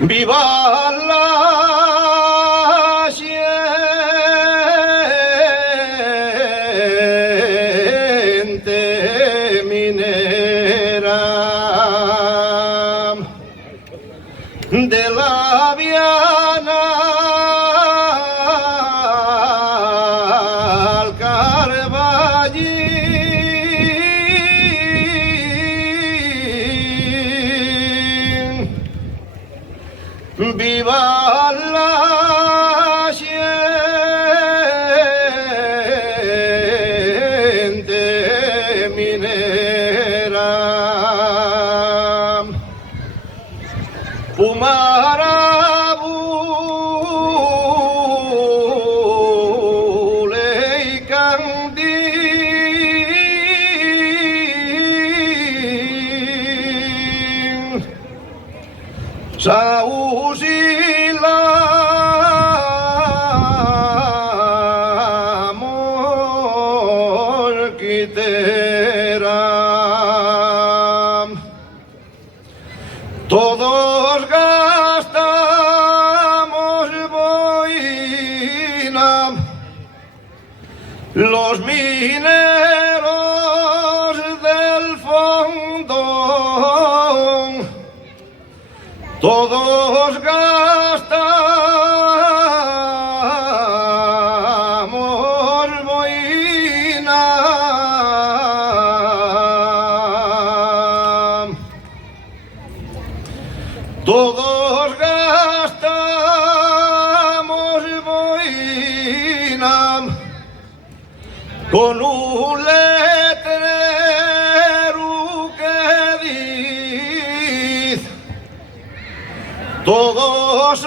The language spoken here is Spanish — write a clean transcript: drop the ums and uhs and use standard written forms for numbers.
Viva la gente minera de la Viana al Carballín. Viva la gente minera. Pumarabule y Candín. Sausila morquitera. Todos gastamos boina, los mineros del fondo. Todos gastamos boina, todos gastamos boina con un letrero que dice todos